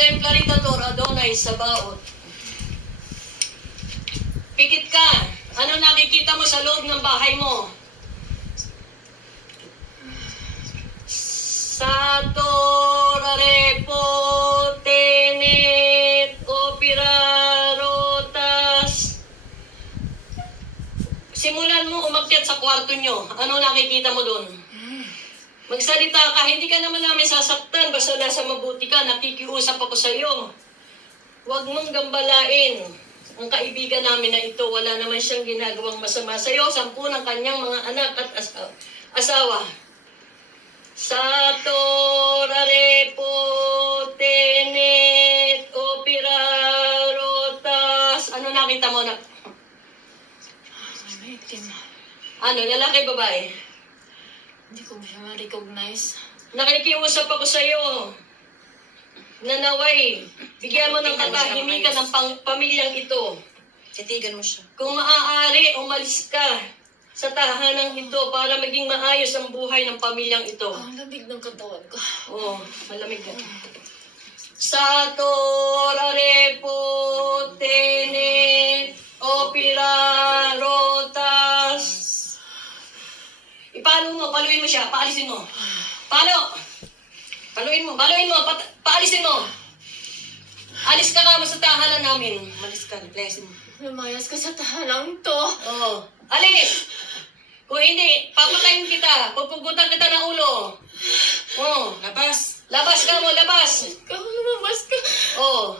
Templaritador Adonai Sabaoth. Pikit ka. Ano nakikita mo sa loob ng bahay mo? Satorarepo tenet opirarotas. Simulan mo umakyat sa kwarto nyo. Ano nakikita mo doon? Magsalita ka, hindi ka naman namin sasaktan, basta nasa mabuti ka, nakikiusap ako sa iyo. Huwag mong gambalain ang kaibigan namin na ito. Wala naman siyang ginagawang masama sa iyo. 10 ng kanyang mga anak at asawa. Satorarepo tenet opirarotas. Ano nakita mo na? Ano, lalaki, babae? Hindi ko siya ma-recognize. Nakikiusap ako sa iyo. Nanaway, bigyan mo ng katahimikan ng pamilyang ito. Titigan mo siya. Kung maaari, umalis ka sa tahanang ito para maging maayos ang buhay ng pamilyang ito. Ang lamig ng katawan ko. Oo, malamig ka. Satorarepo tenet opirarotas. Ipalo mo, paluin mo siya, paalisin mo. Palo! Paluin mo, paalisin mo. Alis ka mo sa tahanan namin. Malis ka, blessing mo. Lumayas ka sa tahanang to. Oo. Alis! Kung hindi, papatayin kita. Pupugutan kita ng ulo. Oo. Labas! Labas ka mo, labas! Ikaw, lumabas ka. Oo.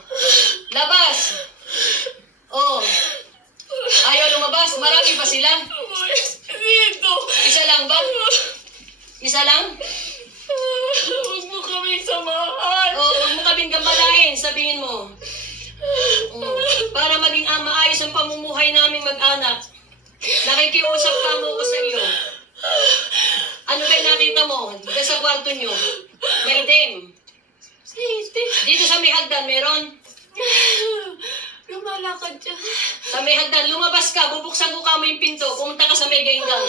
Labas! Oo. Ayaw lumabas? Marami pa sila? Lumayas ka dito. Isa lang ba? Isa lang? Huwag mo kaming samahan. Oo, huwag mo kaming gambalain, sabihin mo. Oo. Para maging maayos ang pamumuhay naming mag-anak. Nakikiusap ka mo ko sa iyo. Ano kayo nakita mo? Dito sa kwarto nyo. May itim. Dito sa may hagdan, meron? Lumalakad siya. Sa may hagdan, lumabas ka, bubuksan ko kamo yung pinto, pumunta ka sa may genggang.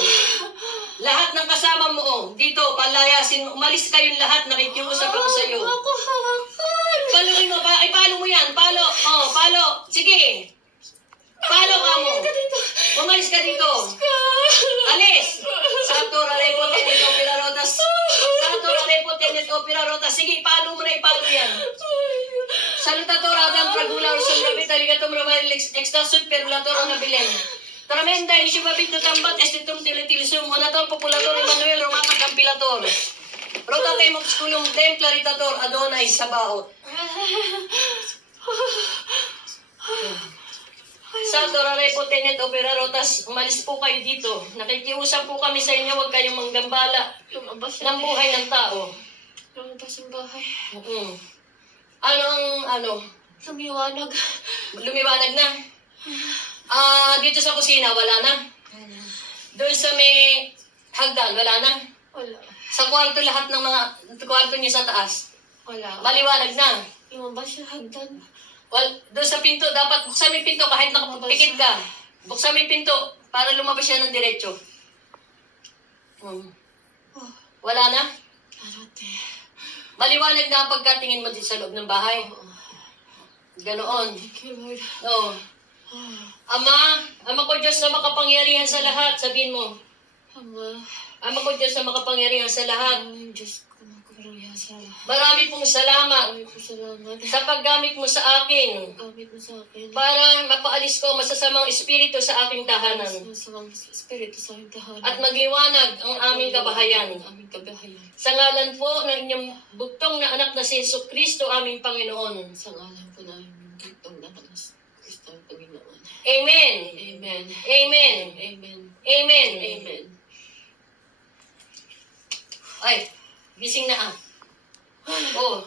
Lahat ng kasama mo, dito, palayasin mo, umalis kayong lahat, nakikiusap ako sa iyo. Ako hawakan. Paluin mo, palo mo yan, palo. Oh, palo. Sige. Palo ka mo. Umalis ka dito. Umalis ka dito. Alis. Satorarepo tenet opirarotas. Satorarepo tenet opirarotas. Sige, ipalo mo na, ipalo yan. Salutator Adam Pragular Sumrabit Aligatum Romanilix Extasut Perulator Nabilem Tremenda Ishubabit Tambat Estitum Tilitilisum Honator Populator Emmanuel Romata Campilator Rotate Moxculum Templaritator Adonai Sabaoth. Satorarepo tenet opirarotas. Umalis po kayo dito. Nakikiusap po kami sa inyo, huwag kayong manggambala Lumabas siya. ng buhay ng tao. Lumabas yung bahay. Ano? Lumiwanag. Lumiwanag na. Dito sa kusina, wala na. Doon sa may hagdan, wala na. Wala. Sa kwarto, lahat ng mga kwarto niyo sa taas. Wala. Maliwanag na. Lumabas yung hagdan. Doon sa pinto, dapat buksan mo yung pinto kahit nakapikit ka. Buksan mo yung pinto para lumabas siya ng diretso. Wala na? Arate. Maliwanag na ang pagkatingin mo dito sa loob ng bahay. Ganoon. Thank you, Lord. Oo. Ama ko Diyos na makapangyarihan sa lahat, sabihin mo. Ama ko Diyos na makapangyarihan sa lahat. Ang Diyos ko magkaroon sa lahat. Marami pong salamat Marami po salamat. sa paggamit mo sa akin Gamit mo sa akin. para mapaalis ko masasamang espiritu sa aking tahanan Sa mga espiritu sa aking tahanan. at magliwanag ang aming kabahayan. Ang aming kabahayan. Sa ngalan po ng inyong bugtong na anak na si Jesucristo aming Panginoon. Sa ngalan po namin itong dapat na Kristo ang Panginoon. Amen. Amen. Amen. Amen. Amen. Amen. Ay, gising na ah. Oh,